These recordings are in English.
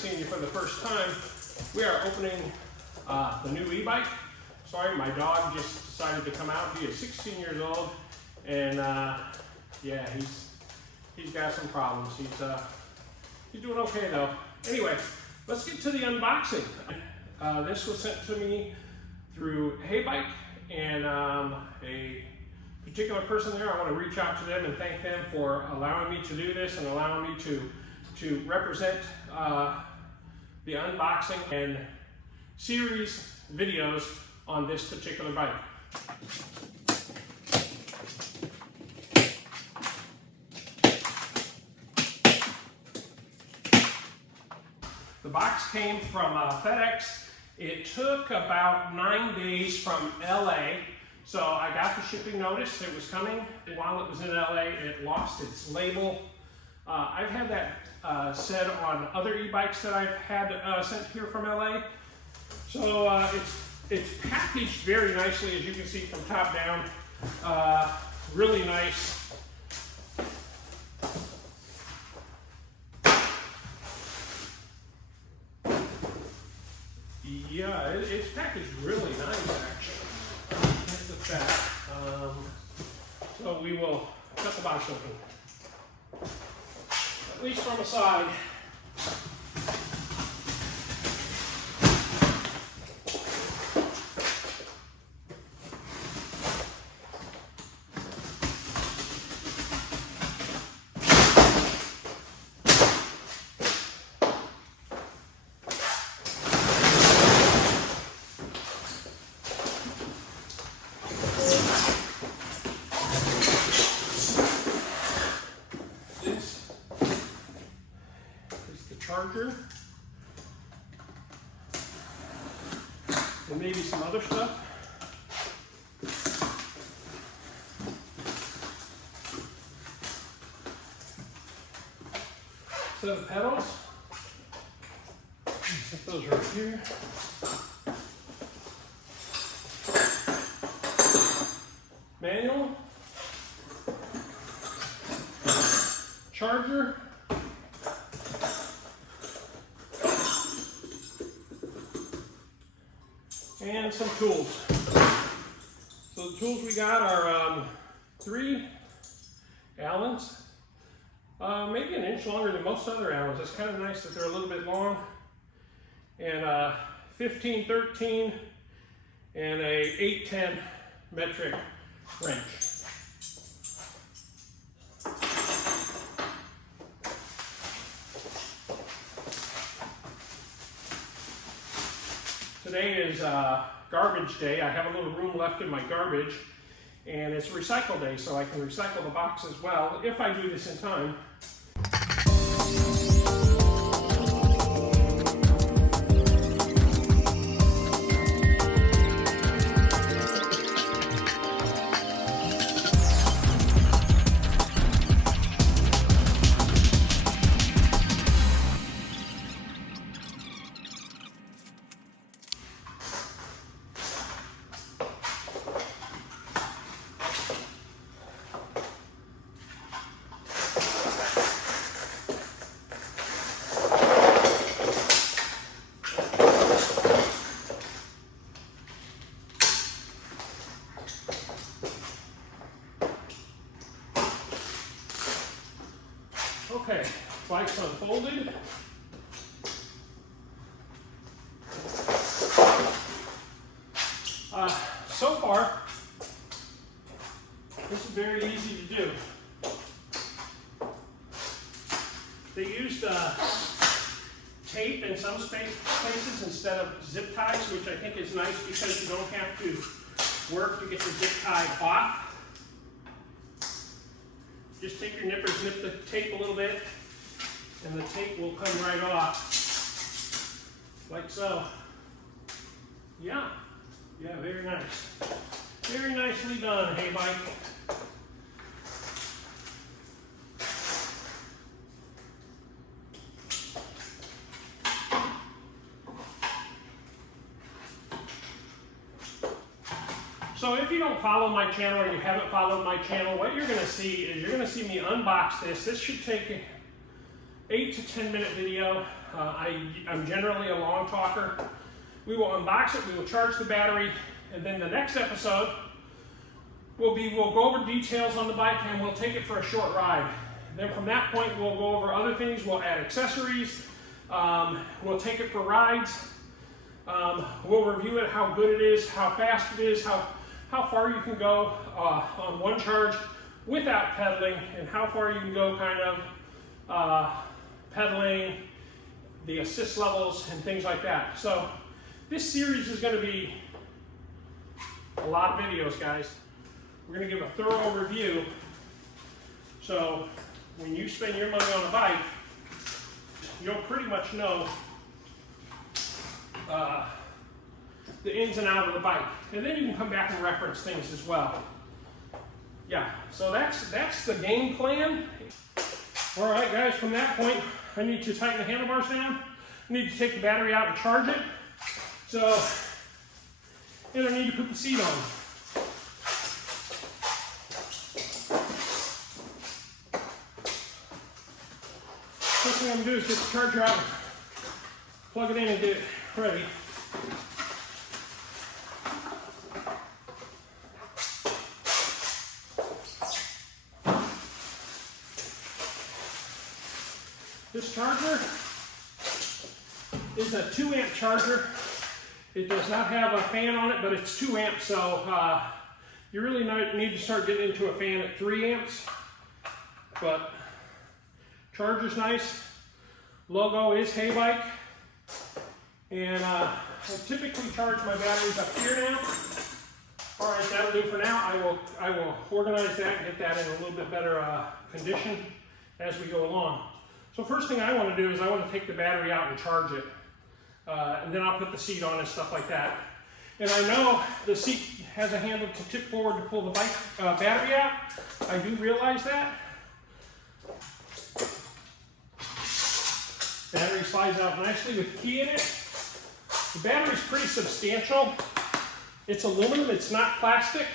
seeing you for the first time, we are opening the new e-bike. Sorry, my dog just decided to come out. He is 16 years old, and yeah, he's got some problems. He's doing okay though. Anyway, let's get to the unboxing. This was sent to me through Heybike, and a particular person there, I want to reach out to them and thank them for allowing me to do this and allowing me to represent the unboxing and series videos on this particular bike. The box came from FedEx. It took about 9 days from LA. So I got the shipping notice, it was coming. While it was in LA, it lost its label. I've had that said on other e-bikes that I've had sent here from LA. So it's packaged very nicely, as you can see from top down. Really nice. Yeah, it's packaged really nice, actually. Here's the back. So we will cut the box open, at least from the side. Charger, and maybe some other stuff. So the pedals, set those right here. Manual, charger, and some tools. So the tools we got are 3 Allens, maybe an inch longer than most other Allens. It's kind of nice that they're a little bit long. And 15-13 and a 8-10 metric wrench. Today is garbage day. I have a little room left in my garbage, and it's recycle day, so I can recycle the box as well, if I do this in time. Okay, bike's unfolded. So far, this is very easy to do. They used tape in some places instead of zip ties, which I think is nice because you don't have to work to get the zip tie off. Just take your nippers, nip the tape a little bit, and the tape will come right off, like so. Yeah, very nice. Very nicely done, Heybike. So if you don't follow my channel or you haven't followed my channel, what you're going to see is you're going to see me unbox this. This should take an 8 to 10 minute video. I'm generally a long talker. We will unbox it, we will charge the battery, and then the next episode we'll go over details on the bike and we'll take it for a short ride. Then from that point we'll go over other things, we'll add accessories, we'll take it for rides, we'll review it, how good it is, how fast it is, how far you can go on one charge without pedaling, and how far you can go kind of pedaling, the assist levels and things like that. So this series is going to be a lot of videos, guys. We're going to give a thorough review, so when you spend your money on a bike, you'll pretty much know the ins and outs of the bike, and then you can come back and reference things as well. Yeah, so that's the game plan. All right, guys, from that point, I need to tighten the handlebars down. I need to take the battery out and charge it. So, and I need to put the seat on. First thing I'm gonna do is get the charger out, plug it in and get it ready. This charger is a 2 amp charger. It does not have a fan on it, but it's 2 amps, so you really need to start getting into a fan at 3 amps. But charger's nice. Logo is Heybike. And I typically charge my batteries up here now. All right, that'll do for now. I will organize that and get that in a little bit better condition as we go along. So first thing I want to do is I want to take the battery out and charge it. And then I'll put the seat on and stuff like that. And I know the seat has a handle to tip forward to pull the bike battery out. I do realize that. Battery slides out nicely with the key in it. The battery's pretty substantial. It's aluminum, it's not plastic.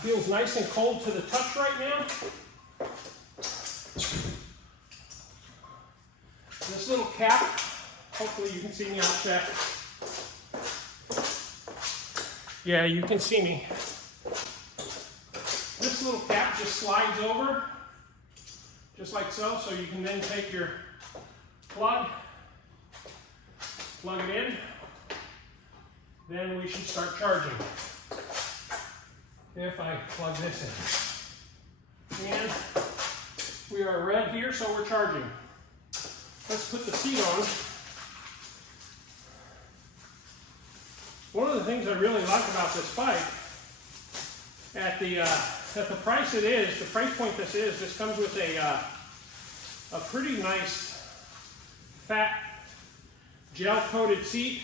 Feels nice and cold to the touch right now. This little cap, hopefully you can see me on check. Yeah, you can see me. This little cap just slides over, just like so, so you can then take your plug it in, then we should start charging. If I plug this in. And we are red here, so we're charging. Let's put the seat on. One of the things I really like about this bike, at the price it is, the price point this comes with a pretty nice fat gel-coated seat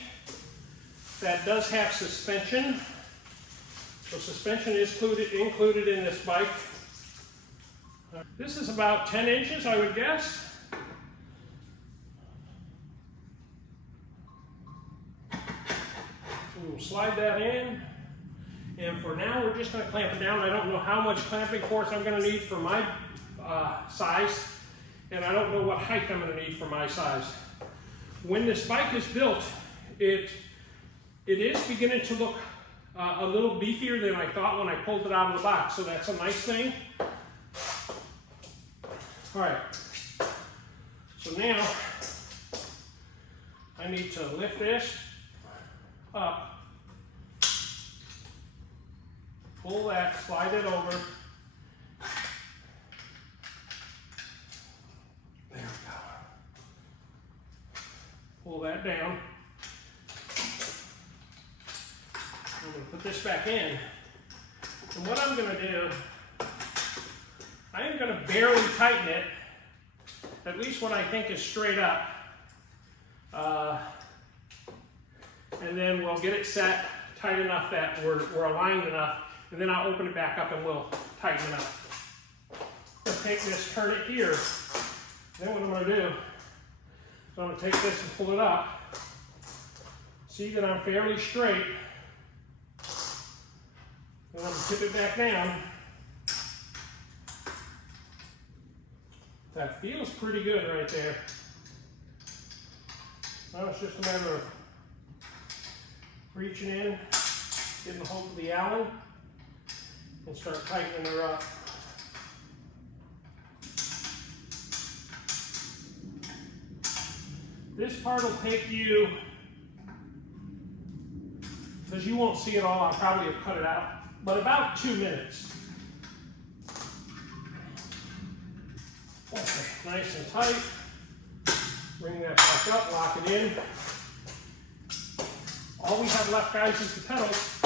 that does have suspension. So suspension is included in this bike. This is about 10 inches, I would guess. We'll slide that in, and for now we're just going to clamp it down. I don't know how much clamping force I'm going to need for my size, and I don't know what height I'm going to need for my size. When this bike is built, it is beginning to look a little beefier than I thought when I pulled it out of the box, so that's a nice thing. All right, so now I need to lift this up, pull that, slide it over. There we go. Pull that down. I'm going to put this back in. And what I'm going to do, I am going to barely tighten it, at least what I think is straight up. And then we'll get it set tight enough that we're aligned enough, and then I'll open it back up and we'll tighten it up. I'm going to take this, turn it here. Then what I'm going to do is I'm going to take this and pull it up. See that I'm fairly straight. Then I'm going to tip it back down. That feels pretty good right there. Now it's just a matter of reaching in, getting a hold of the Allen, and start tightening her up. This part will take you, because you won't see it all, I'll probably have cut it out, but about 2 minutes. Okay, nice and tight. Bring that back up, lock it in. All we have left, guys, is the pedals.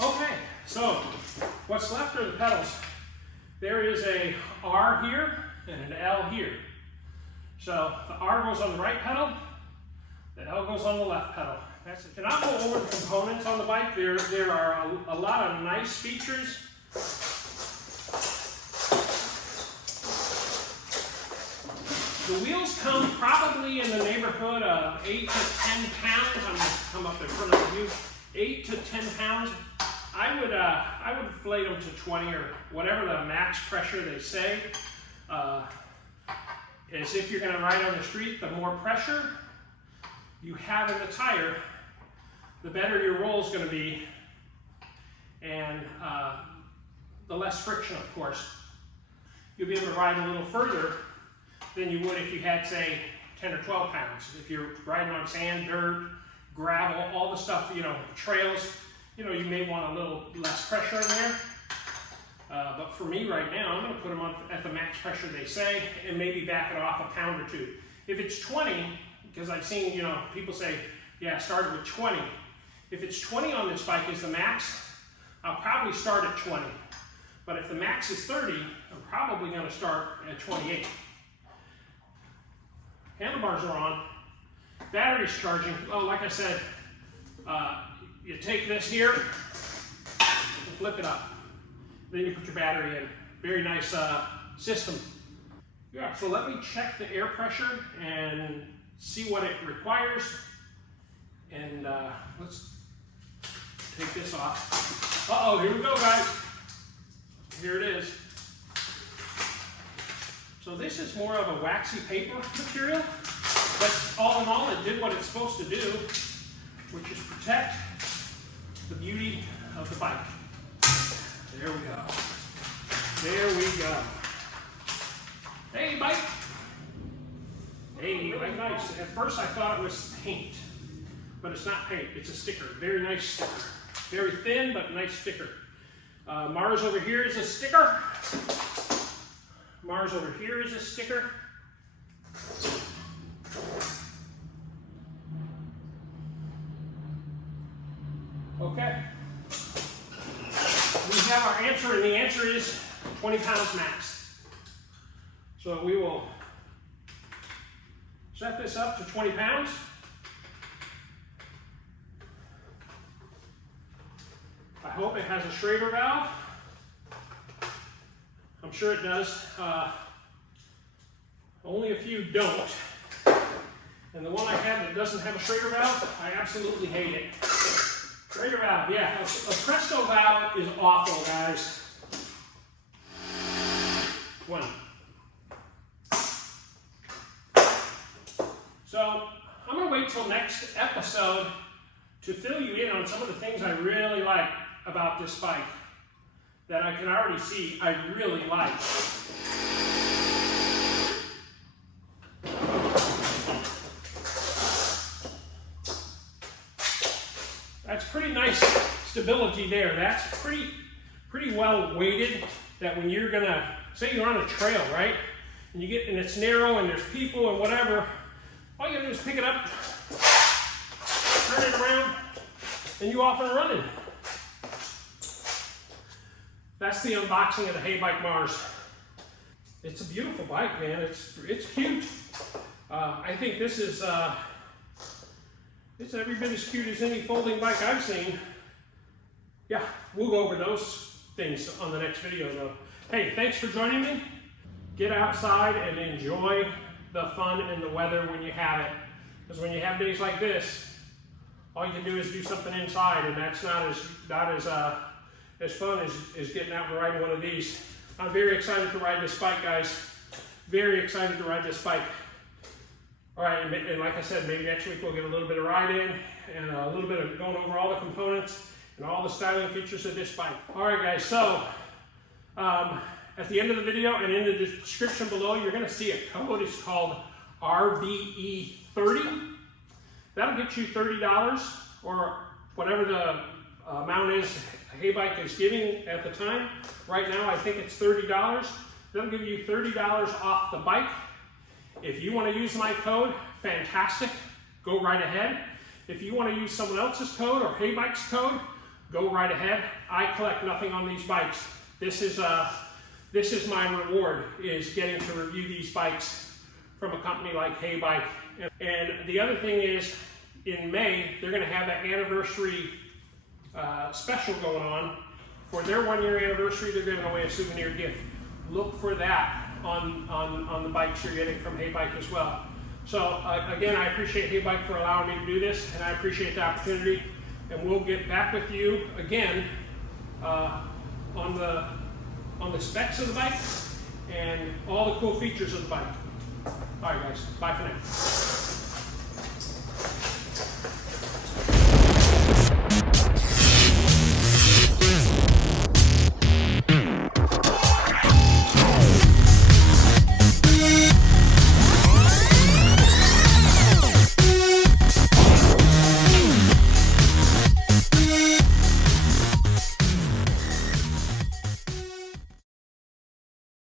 Okay, so what's left are the pedals. There is a R here and an L here. So the R goes on the right pedal, the L goes on the left pedal. That's it. And I'll go over the components on the bike. There are a lot of nice features. The wheels come probably in the neighborhood of 8 to 10 pounds. I'm going to come up in front of you. 8 to 10 pounds. I would inflate them to 20 or whatever the max pressure they say. Is if you're going to ride on the street, the more pressure you have in the tire, the better your roll is going to be, and the less friction, of course. You'll be able to ride a little further than you would if you had, say, 10 or 12 pounds. If you're riding on sand, dirt, gravel, all the stuff, trails, you may want a little less pressure in there. But for me right now, I'm going to put them on at the max pressure they say, and maybe back it off a pound or two. If it's 20, because I've seen, people say, yeah, start with 20. If it's 20 on this bike is the max, I'll probably start at 20. But if the max is 30, I'm probably going to start at 28. Handlebars are on. Battery's charging. Oh, like I said, you take this here and flip it up. Then you put your battery in. Very nice system. Yeah, so let me check the air pressure and see what it requires. And let's take this off. Uh-oh, here we go, guys. Here it is. So this is more of a waxy paper material, but all in all, it did what it's supposed to do, which is protect the beauty of the bike. There we go. There we go. Hey, bike. Hey, bike, nice. At first I thought it was paint, but it's not paint. It's a sticker. Very nice sticker. Very thin, but nice sticker. Mars over here is a sticker. Mars over here is a sticker. Okay. We have our answer, and the answer is 20 pounds max. So we will set this up to 20 pounds. I hope it has a Schrader valve. I'm sure it does. Only a few don't. And the one I have that doesn't have a Schrader valve, I absolutely hate it. Schrader valve, yeah. A Presto valve is awful, guys. One. So I'm going to wait till next episode to fill you in on some of the things I really like about this bike that I can already see I really like. That's pretty nice stability there. That's pretty well weighted, that when you're gonna, say you're on a trail, right? And it's narrow and there's people or whatever, all you gotta do is pick it up, turn it around, and you're off and running. That's the unboxing of the Heybike Mars. It's a beautiful bike, man. It's cute. I think this is it's every bit as cute as any folding bike I've seen. Yeah, we'll go over those things on the next video though. Hey, thanks for joining me. Get outside and enjoy the fun and the weather when you have it. Because when you have days like this, all you can do is do something inside, and that's not as fun as getting out and riding one of these. I'm very excited to ride this bike, guys. Very excited to ride this bike. All right, and like I said, maybe next week we'll get a little bit of ride in and a little bit of going over all the components and all the styling features of this bike. All right, guys, so at the end of the video and in the description below, you're gonna see a code. It's called RVE30. That'll get you $30 or whatever the amount is Heybike is giving at the time. Right now, I think it's $30. That'll give you $30 off the bike. If you want to use my code, fantastic, go right ahead. If you want to use someone else's code or Heybike's code, go right ahead. I collect nothing on these bikes. This is my reward, is getting to review these bikes from a company like Heybike. And the other thing is, in May, they're going to have an anniversary special going on. For their 1-year anniversary, they're giving away a souvenir gift. Look for that on the bikes you're getting from Heybike as well. So again, I appreciate Heybike for allowing me to do this, and I appreciate the opportunity. And we'll get back with you again on the specs of the bike and all the cool features of the bike. All right, guys. Bye for now.